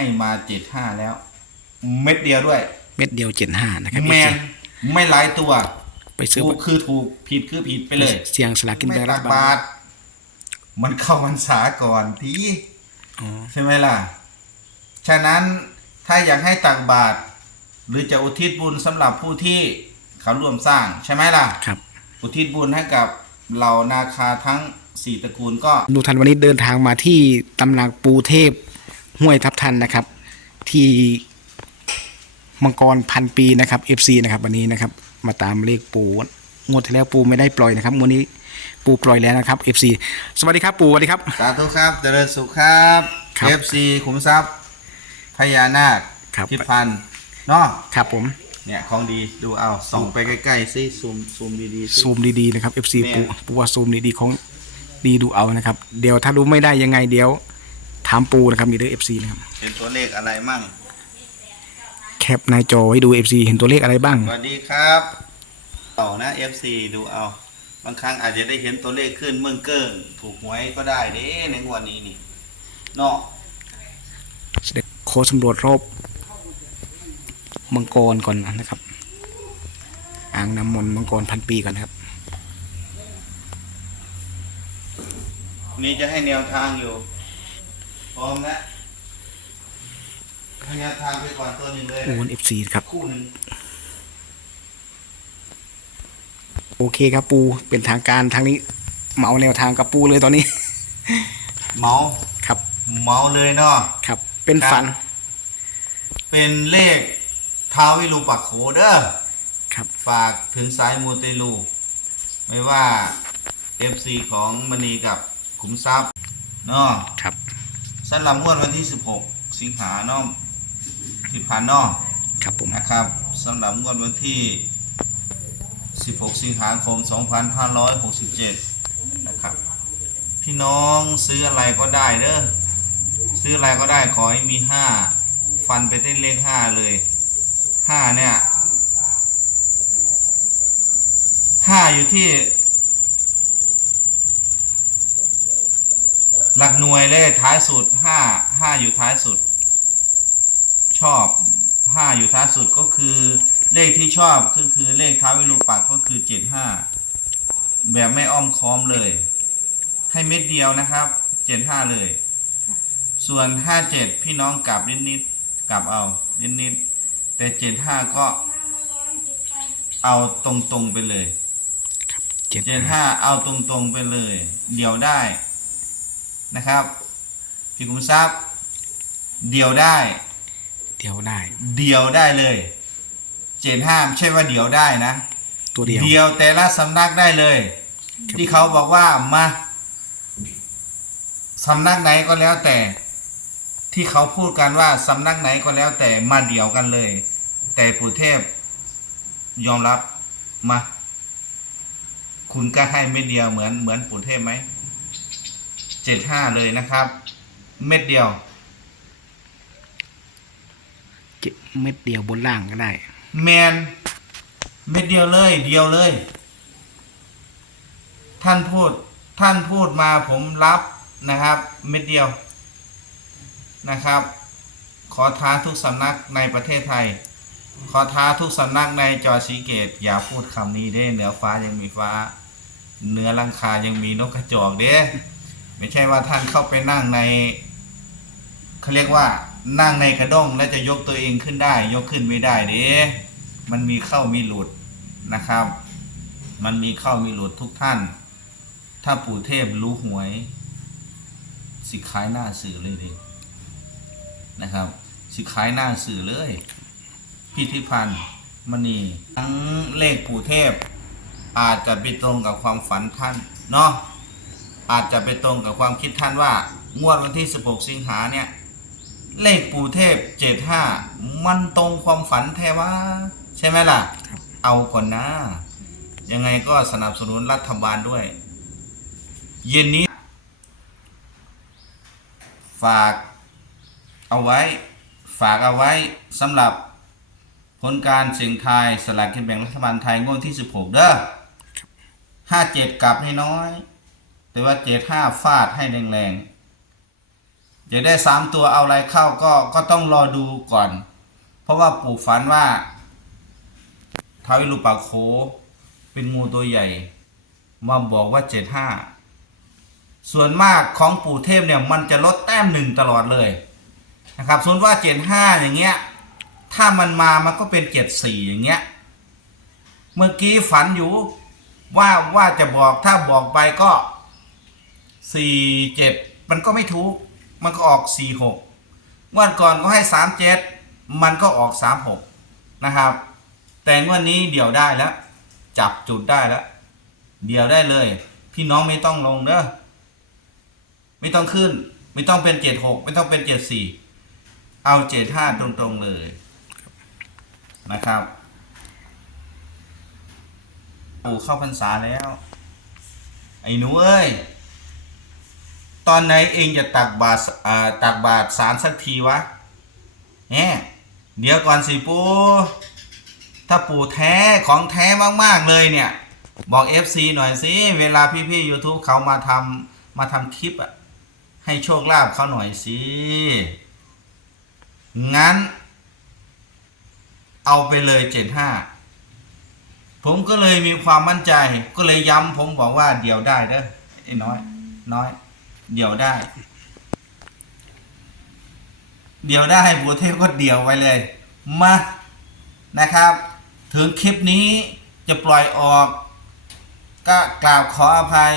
ให้มาเจ็ดห้าแล้ว เม็ดเดียวด้วย เม็ดเดียวเจ็ดห้านะครับแมนไม่หลายตัวไปซื้อถูกคือถูกผิดคือผิดไปเลย เสียงสลากกินไม่แบ่งรัตัฐกบาบาลทมันเข้าพรรษาก่อนทีอ๋อใช่ไหมล่ะ ฉะนั้นถ้าอยากให้ตักบาตรหรือจะอุทิศบุญสำหรับผู้ที่เขาร่วมสร้างใช่ไหมล่ะครับ อุทิศบุญให้กับเหล่านาคาทั้งสี่ตระกูลก็ดูทันวันนี้เดินทางมาที่ตำหนักปูเทพ ห้วยทับทันนะครับ ที่มังกรพันปีนะครับ FC นะครับวันนี้นะครับ มาตามเลขปูงวดที่แล้วปูไม่ได้ปล่อยนะครับงวดนี้ปูปล่อยแล้วนะครับ FC สวัสดีครับปูสวัสดีครับ สาธุครับเจริญสุขครับครับ FC ขุมทรัพย์พญานาคครับ ทิพพันธ์เนาะครับผมเนี่ยของดีดูเอาส่องไปใกล้ๆซิซูมซูมดีๆซิ ซูมดีๆนะครับ FC แม่ปูปูว่าซูมดีๆของดีดูเอานะครับ เดี๋ยวถ้ารู้ไม่ได้ยังไงเดี๋ยว ถามปูนะครับมีเด้อ FC นะครับเห็นตัวเลขอะไรมั่ง แคปหน้าจอไว้ดู FC เห็นตัวเลขอะไรบ้าง สวัสดีครับต่อนะ FC ดูเอา บางครั้งอาจจะได้เห็นตัวเลขขึ้นเมืองเกิ้งถูกหวยก็ได้เด้ในงวดนี้นี่เนาะโคสำรวจรอบมังกรก่อนนะครับ อ่างน้ำมนต์มังกรพันปีก่อนนะครับ นี่จะให้แนวทางอยู่ พร้อมนะให้แนวทางไปก่อนตัวหนึ่งเลย โอนเอฟซีครับ คู่หนึ่งโอเคครับปูเป็นทางการทางนี้เหมาแนวทางกับปูเลยตอนนี้ เมาส์ครับ เมาส์เลยเนาะครับ เป็นฝัน เป็นเลขท้าววิรูปักโขเด้อครับ ฝากถึงสายมูเตลู ไม่ว่า FC ของมณีกับขุมทรัพย์เนาะครับ สำหรับงวดวันที่ 16 สิงหาเนาะที่ผ่านเนาะครับผมนะครับสำหรับงวดวันที่ 16 สิงหาคม 2567 นะครับ พี่น้องซื้ออะไรก็ได้เด้อซื้ออะไรก็ได้ขอให้มี 5 ฟันไปที่เลข 5 เลย 5 เนี่ย 5 อยู่ที่ หลักหน่วยเลขท้ายสุด5 5อยู่ท้ายสุด ชอบ5อยู่ท้ายสุดก็คือเลขที่ชอบก็คือเลขท้าวิรูปักษ์ก็คือ75แบบไม่อ้อมค้อมเลย ให้เม็ดเดียวนะครับ75เลย ส่วน57พี่น้องกลับนิดๆกลับเอานิดๆแต่75ก็เอาตรงๆไปเลยเจ็ดเจนห้าเอาตรงๆไปเลย เดี่ยวได้ นะครับพี่กุมทรัพย์ เดี่ยวได้ เดียวได้ เดี่ยวได้เลย เจนห้าไม่ใช่ว่าเดี่ยวได้นะตัวเดียว เดี่ยวแต่ละสำนักได้เลย ครับ ที่เขาบอกว่ามาสำนักไหนก็แล้วแต่ ที่เขาพูดกันว่าสำนักไหนก็แล้วแต่มาเดี่ยวกันเลย แต่ปู่เทพยอมรับมา คุณก็ให้เม็ดเดียวเหมือนเหมือนปู่เทพไหมเจ็ดห้าเลยนะครับ เม็ดเดียวเจ็ดเม็ดเดียวบนล่างก็ได้ แมนเม็ดเดียวเลยเดียวเลย ท่านพูดท่านพูดมาผมรับนะครับ เม็ดเดียวนะครับ ขอท้าทุกสำนักในประเทศไทย ขอท้าทุกสำนักในจอสีเกต อย่าพูดคำนี้เด้เหนือฟ้ายังมีฟ้า เหนือลังคายังมีนกกระจอกเด้ ไม่ใช่ว่าท่านเข้าไปนั่งในเขาเรียกว่านั่งในกระด้งแล้วจะยกตัวเองขึ้นได้ ยกขึ้นไม่ได้เด้มันมีเข้ามีหลุดนะครับ มันมีเข้ามีหลุดทุกท่าน ถ้าปู่เทพรู้หวย สิขายหน้าสื่อเลยดินะครับ สิขายหน้าสื่อเลยพิธิพันธ์มณีทั้งเลขปู่เทพ อาจจะไปตรงกับความฝันท่านเนาะ อาจจะไปตรงกับความคิดท่านว่างวดวันที่ 16 สิงหาเนี่ย เลขปู่เทพ 75 มันตรงความฝันแท้ว่า ใช่ไหมล่ะครับเอาก่อนนะ ยังไงก็สนับสนุนรัฐบาลด้วย เย็นนี้ ฝากเอาไว้ ฝากเอาไว้สำหรับผลการเสี่ยงทายสลากกินแบ่งรัฐบาลไทยงวดที่ 16 เด้อ57กลับให้น้อย แต่ว่า75ฟาดให้แรงๆจะได้สามตัวเอาอะไรเข้าก็ก็ต้องรอดูก่อน เพราะว่าปู่ฝันว่าทาววิรูปักษ์โขเป็นงูตัวใหญ่ มาบอกว่าเจ็ดห้าส่วนมากของปู่เทพเนี่ยมันจะลดแต้มหนึ่งตลอดเลยนะครับส่วนว่าเจ็ดห้าอย่างเงี้ยถ้ามันมามันก็เป็นเจ็ดสี่อย่างเงี้ยเมื่อกี้ฝันอยู่ว่าว่าจะบอกถ้าบอกไปก็ สี่เจ็ดมันก็ไม่ถูก มันก็ออกสี่หกวันก่อนก็ให้สามเจ็ดมันก็ออกสามหกนะครับ แต่งวันนี้เดี่ยวได้แล้ว จับจุดได้แล้ว เดี่ยวได้เลย พี่น้องไม่ต้องลงเด้อไม่ต้องขึ้น ไม่ต้องเป็นเจ็ดหกไม่ต้องเป็นเจ็ดสี่เอาเจ็ดห้าตรงๆเลยนะครับปู่เข้าพรรษาแล้ว ไอ้หนูเอ้ย ตอนไหนเองจะตักบาตรตักบาตรสารสักทีวะแหมเดี๋ยวก่อนสิปูถ้าปูแท้ของแท้มาก ๆ เลยเนี่ย บอก FC หน่อยสิ เวลาพี่ๆ YouTube เขามาทำมาทำคลิปอะให้โชคลาภเขาหน่อยสิ งั้น เอาไปเลยเจ็ดห้าผมก็เลยมีความมั่นใจ ก็เลยย้ำผมบอกว่าเดี๋ยวได้เด้อไอ้น้อย น้อย เดี๋ยวได้ เดี๋ยวได้บัวเทพก็เดี๋ยวไว้เลย มานะครับ ถึงคลิปนี้จะปล่อยออก ก็กราบขออภัย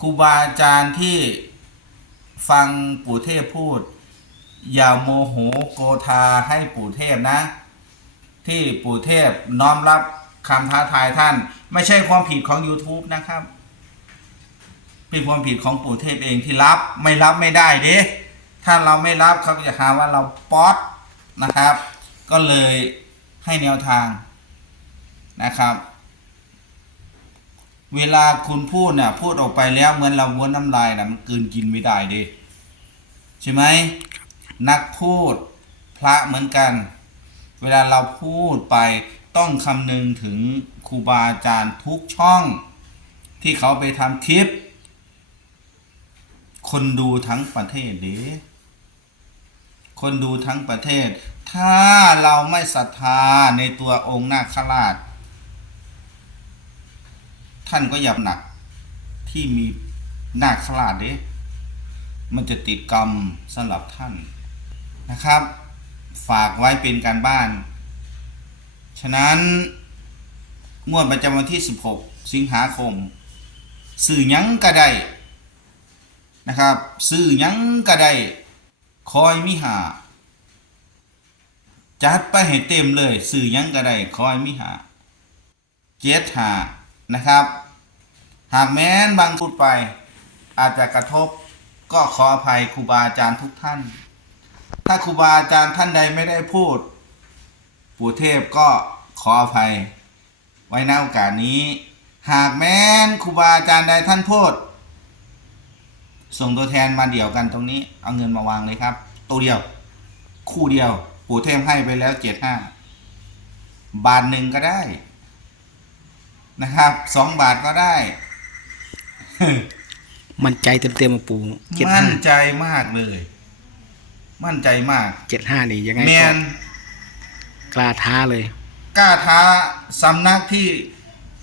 ครูบาอาจารย์ที่ฟังปู่เทพพูด อย่าโมโหโกธาให้ปู่เทพนะ ที่ปู่เทพน้อมรับคำท้าทายท่าน ไม่ใช่ความผิดของ YouTube นะครับ เป็นความผิดของปู่เทพเองที่รับไม่รับไม่ได้เด้ถ้าเราไม่รับเขาจะหาว่าเราป๊อตนะครับ ก็เลยให้แนวทางนะครับ เวลาคุณพูดเนี่ยพูดออกไปแล้วเหมือนเราม้วนน้ำลายนะมันกลืนกินไม่ได้เด้ใช่ไหมนักพูดพระเหมือนกัน เวลาเราพูดไปต้องคำนึงถึงครูบาอาจารย์ทุกช่อง ที่เขาไปทำคลิป คนดูทั้งประเทศเด้คนดูทั้งประเทศ ถ้าเราไม่ศรัทธาในตัวองค์นาคราช ท่านก็ยับหนักที่มีนาคราชเด้มันจะติดกรรมสำหรับท่านนะครับ ฝากไว้เป็นการบ้าน ฉะนั้นงวดประจำวันที่ 16 สิงหาคม สื่อยังก็ได้ นะครับสื่อยังก็ได้คอยมิหา จัดไปให้เต็มเลยสื่อยังก็ได้คอยมิหาเจ็ดหานะครับ หากแม้นบางพูดไป อาจจะกระทบก็ขออภัยครูบาอาจารย์ทุกท่าน ถ้าครูบาอาจารย์ท่านใดไม่ได้พูด ปู่เทพก็ขออภัย ไว้ในโอกาสนี้ หากแม้นครูบาอาจารย์ใดท่านพูด ส่งตัวแทนมาเดี่ยวกันตรงนี้ เอาเงินมาวางเลยครับ ตัวเดียว คู่เดียว ปู่เทพให้ไปแล้วเจ็ดห้าบาทหนึ่งก็ได้นะครับสองบาทก็ได้ มั่นใจเต็มๆมาปูเจ็ดมั่ห้านใจมากเลย มั่นใจมากเจ็ดห้านี่ยังไงแมก็นกล้าท้าเลยกล้าท้าสำนักที่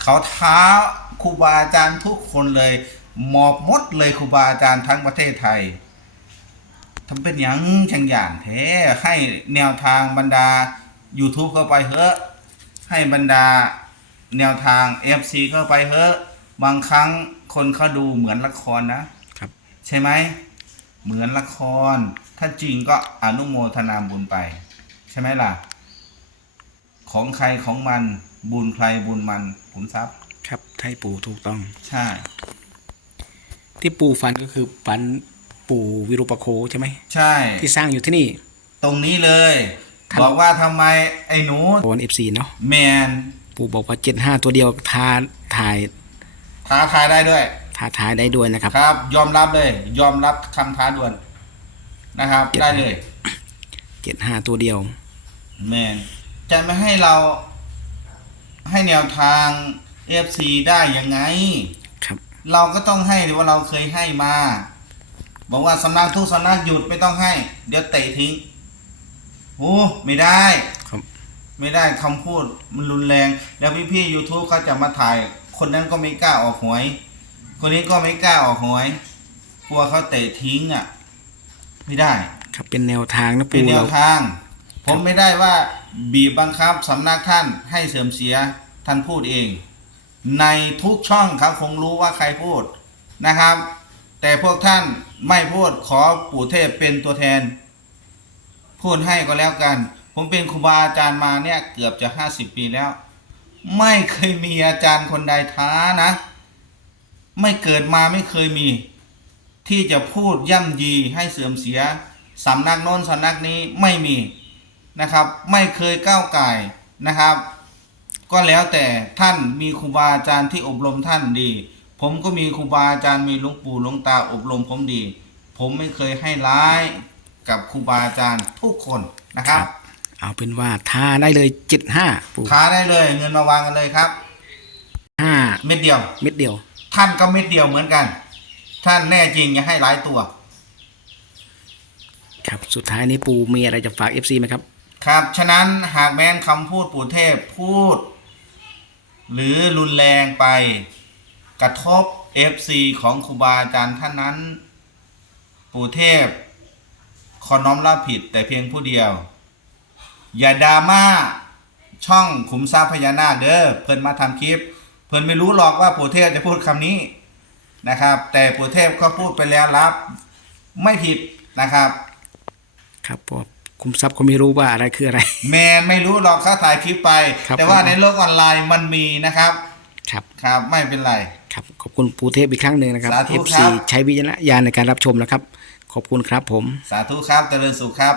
เขาท้าครูบาอาจารย์ทุกคนเลย หมอบหมดเลยครูบาอาจารย์ทั้งประเทศไทยทำเป็นหยังช่างอย่างแท้ให้แนวทางบรรดา YouTube เข้าไปเถอะให้บรรดาแนวทาง FC เข้าไปเถอะบางครั้งคนเขาดูเหมือนละครนะครับ ใช่ไหมเหมือนละคร ถ้าจริงก็อนุโมทนาบุญไป ใช่ไหมล่ะ ของใครของมันบุญใครบุญมันขุนทรัพย์ ครับใช่ปูถูกต้อง ใช่ ที่ปูฟันก็คือฟันปู่วิรูปโคใช่ไหมใช่ ที่สร้างอยู่ที่นี่ ตรงนี้เลยครับบอกว่าทำไมไอ้หนูโอนเอฟซีเนาะแมนปู่บอกว่าเจ็ดห้าตัวเดียวทาถ่ายท้าทายได้ด้วยท้าทายได้ด้วยนะครับ ครับ ยอมรับเลย ยอมรับคำท้าด่วนนะครับ เจ็ด ได้เลยเจ็ดห้าตัวเดียว แมนจะไม่ให้เราให้แนวทาง FC ได้ยังไงครับ เราก็ต้องให้ว่าเราเคยให้มา บอกว่าสำนักทุกสำนักหยุดไม่ต้องให้ เดี๋ยวเตะทิ้งโอ้ไม่ได้ครับ ไม่ได้คำพูดมันรุนแรง แล้วพี่พี่ยูทูบเขาจะมาถ่าย คนนั้นก็ไม่กล้าออกหวย คนนี้ก็ไม่กล้าออกหวยกลัวเขาเตะทิ้งอะ ไม่ได้ ครับเป็นแนวทางนะเป็นปู่แนเราวทาง ผมไม่ได้ว่าบีบบังคับสำนักท่านให้เสื่อมเสียท่านพูดเอง ในทุกช่องครับคงรู้ว่าใครพูดนะครับ แต่พวกท่านไม่พูดขอปู่เทพเป็นตัวแทน พูดให้ก็แล้วกัน ผมเป็นครูบาอาจารย์มาเนี่ยเกือบจะห้าสิบปีแล้ว ไม่เคยมีอาจารย์คนใดท้านะ ไม่เกิดมาไม่เคยมี ที่จะพูดย่ำยีให้เสื่อมเสียสำนักโน้นสำนักนี้ไม่มีนะครับ ไม่เคยก้าวไก่นะครับ ก็แล้วแต่ท่านมีครูบาอาจารย์ที่อบรมท่านดี ผมก็มีครูบาอาจารย์มีหลวงปู่หลวงตาอบรมผมดี ผมไม่เคยให้ร้ายกับครูบาอาจารย์ทุกคนนะครับ เอาเป็นว่าท้าได้เลยเจ็ดห้าปู่ท้าได้เลยเงินมาวางกันเลยครับห้าเม็ดเดียว เม็ดเดียว ท่านก็เม็ดเดียวเหมือนกัน ท่านแน่จริงอย่าให้หลายตัว ครับสุดท้ายนี้ปู่มีอะไรจะฝาก FC ไหมครับ ครับ ฉะนั้นหากแม้นคำพูดปู่เทพพูด หรือรุนแรงไปกระทบ FC ของครูบาอาจารย์ท่านนั้น ปู่เทพ ขอน้อมรับผิดแต่เพียงผู้เดียว อย่าดราม่าช่องขุมทรัพย์พญานาคเด้อเพิ่นมาทำคลิป เพิ่นไม่รู้หรอกว่าปู่เทพจะพูดคำนี้นะครับ แต่ปู่เทพก็พูดไปแล้วรับ ไม่ผิดนะครับ ครับเพราะ คุมทรัพย์เขาไม่รู้ว่าอะไรคืออะไร แมนไม่รู้หรอกเขาถ่ายคลิปไป ครับแต่ว่าผม ในโลกออนไลน์มันมีนะครับ ครับครับไม่เป็นไร ครับขอบคุณปู่เทพอีกครั้งหนึ่งนะครับ สาธุ FC ครับใช้วิจารณญาณในการรับชมนะครับ ขอบคุณครับผม สาธุครับเจริญสุขครับ